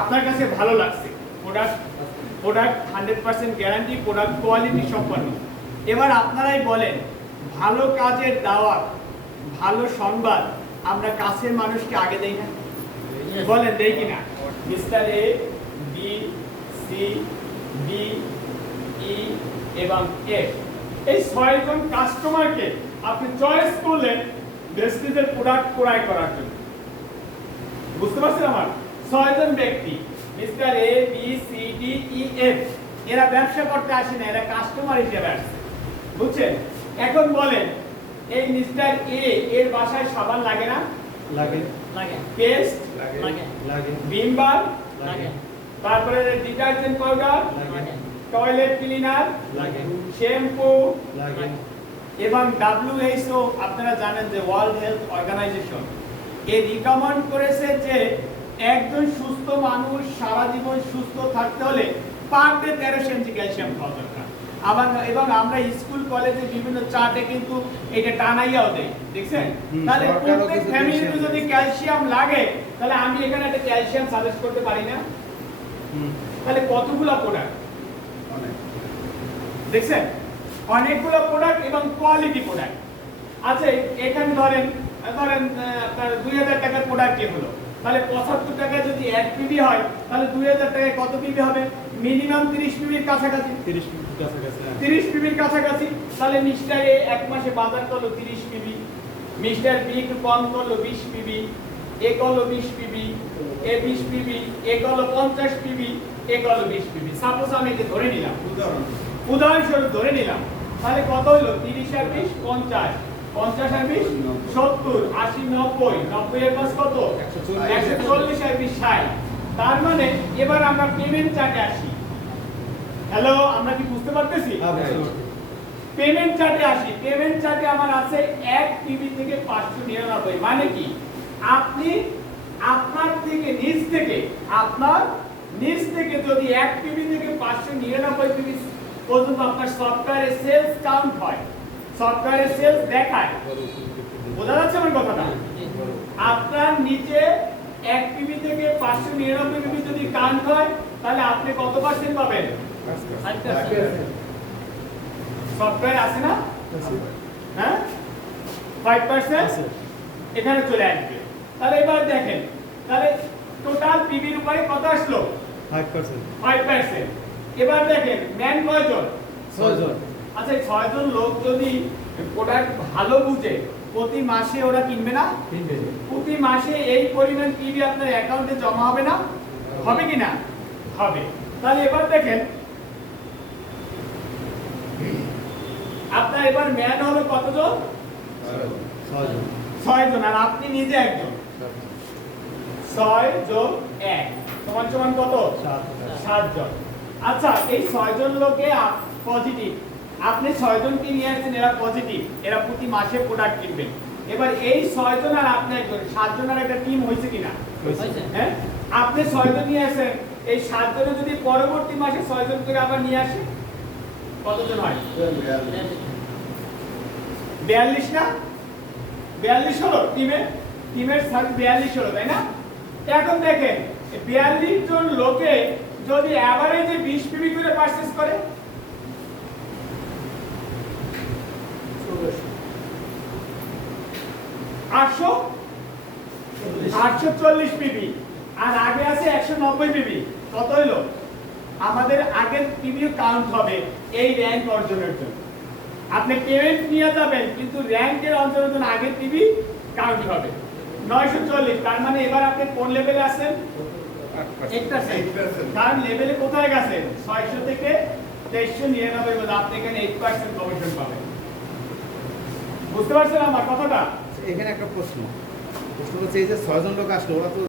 আপনার কাছে ভালো লাগছে, প্রোডাক্ট 100% গ্যারান্টি, প্রোডাক্ট কোয়ালিটি সম্পন্ন। এবার আপনারাই বলেন, ভালো কাজের দাওয়াত, ভালো সংবাদ আমরা কাছের মানুষকে আগে দেই না? বলেন দেই কিনা? Mister A, B, C, D, E এবং এফ, এই 6 জন কাস্টমারকে আপনি চয়েস করলেন প্রেস্টিজের প্রোডাক্ট ক্রয় করার জন্য। বুঝতে পারছেন? আমার 6 জন ব্যক্তি, mister A, B, C, D, E, F, এরা ব্যবসা করতে আসে না, এরা কাস্টমার হিসেবে আসছে। বুঝছেন? এখন বলেন, এই মিস্টার এ এর বাসায় সাবান লাগে না? লাগে। লাগে। পেস্ট লাগে। লাগে। ভিম বার লাগে। তারপরে ডিটারজেন্ট পাউডার, লাগে। টয়লেট ক্লিনার, লাগে। শ্যাম্পু লাগে। এবং WHO আপনারা জানেন যে ওয়ার্ল্ড হেলথ অর্গানাইজেশন এ রিকমেন্ড করেছে যে একজন সুস্থ মানুষ সারা জীবন সুস্থ থাকতে হলে পার ডে 1300 mg ক্যালসিয়াম খাওয়া দরকার। এবং আমরা স্কুল কলেজে বিভিন্ন চার্টে কিন্তু এটা টানাইয়াও দেই, দেখছেন? তাহলে প্রত্যেক ফ্যামিলিতে যদি ক্যালসিয়াম লাগে, তাহলে আমি এখানে একটা ক্যালসিয়াম সাজেস্ট করতে পারি না? তাহলে কতগুলো প্রোডাক্ট, দেখছেন? অনেকগুলো প্রোডাক্ট এবং কোয়ালিটি প্রোডাক্ট আছে। এখানে ধরেন আপনার 2000 টাকার প্রোডাক্ট হলো, তাহলে 75 টাকা যদি 1 পিবি হয়, তাহলে 2000 টাকায় কত পিবি হবে? মিনিমাম 30 পিবির কাছাকাছি। 30 পিবির কাছাকাছি। তাহলে মিস্টার এ এক মাসে বাজার করলো 30 পিবি, মিস্টার বি একটু কম করলো 20 পিবি, এ করলো 20 পিবি, এ 20 পিবি, এ করলো 50 পিবি, এ করলো 20 পিবি। সাপোজ আমি এটা ধরে নিলাম, উদাহরণস্বরূপ ধরে নিলাম, তাহলে কত হলো? 30 আর 20 50, 50 আর 20 70, 80 90, 90 এর পাশ কত? 140 আর 20 60। তার মানে এবার আমরা পেমেন্ট চার্টে আসি। হ্যালো, আমরা কি বুঝতে পারতেছি? পেমেন্ট চার্টে আসি। পেমেন্ট চার্টে আমার আছে 1 পিবি থেকে 599। মানে কি? আপনি আপনার থেকে নিজ থেকে যদি 1 পিবি থেকে 599 পিবি পর্যন্ত আপনার সফটওয়্যারে সেলস কাউন্ট হয়, সফটওয়্যারে সেলস দেখায়, বোঝা যাচ্ছে আমার কথাটা? আপনার নিচে 1 পিবি থেকে 599 পিবি যদি কাউন্ট হয়, তাহলে আপনি কত পার্সেন্ট পাবেন? 5%। সফটওয়্যার আছে না? হ্যাঁ, 5% এখানে চলে আসবে। তাহলে এবার দেখেন, তাহলে টোটাল পিবির উপরে কত আসলো? 5%। এবার দেখেন ম্যান কয়জন? 6 জন। আচ্ছা, এই 6 জন লোক যদি প্রোডাক্ট ভালো বুঝে প্রতি মাসে ওরা কিনবে না? প্রতি মাসে এই পরিমাণ পিবি আপনার অ্যাকাউন্টে জমা হবে না? হবে কি না? হবে। তাহলে এবার দেখেন, আপনার এবার ম্যান হলো কতজন? 6 জন। আর আপনি নিজে একজন। 6 যোগ 1 সমান কত? 7 জন। আচ্ছা, এই 6 জন লোকে পজিটিভ, আপনি 6 জনকে নিয়ে আসছেন, এরা পজিটিভ, এরা প্রতি মাসে প্রোডাক্ট কিনবেন। এবার এই 6 জন আর আপনি একজন, 7 জনের একটা টিম হয়েছে কিনা? হ্যাঁ, আপনি 6 জন নিয়ে আসেন, এই 7 জনে যদি পরবর্তী মাসে 6 জন করে আবার নিয়ে আসে, কতজন হয়? 42 না? 42 হলো টিমের সাথে 42 হলো, তাই না? এখন দেখেন 42 জন লোকে যদি এভারেজে 20 পিবি করে পারচেজ করে, 840 পিবি, আর আগে আছে 190 পিবি। কত হলো? আমাদের আগের পিবিও কাউন্ট হবে এই র‍্যাঙ্ক অর্জনের জন্য। আপনি পেমেন্ট নিয়ে যাবেন, কিন্তু র‍্যাঙ্কের অর্জনের জন্য আগের পিবি কাউন্ট হবে 940। তার মানে এবার আপনি কোন লেভেলে আছেন? 8%। কারণ লেভেলে কোথায় গেছেন? 600 থেকে 2399 মধ্যে আপনি এখানে 8% কমিশন পাবেন। বুঝতে পারছেন আমার কথাটা? এখানে একটা প্রশ্ন হচ্ছে, এই যে 6 জন লোক আসলো, ওরা তো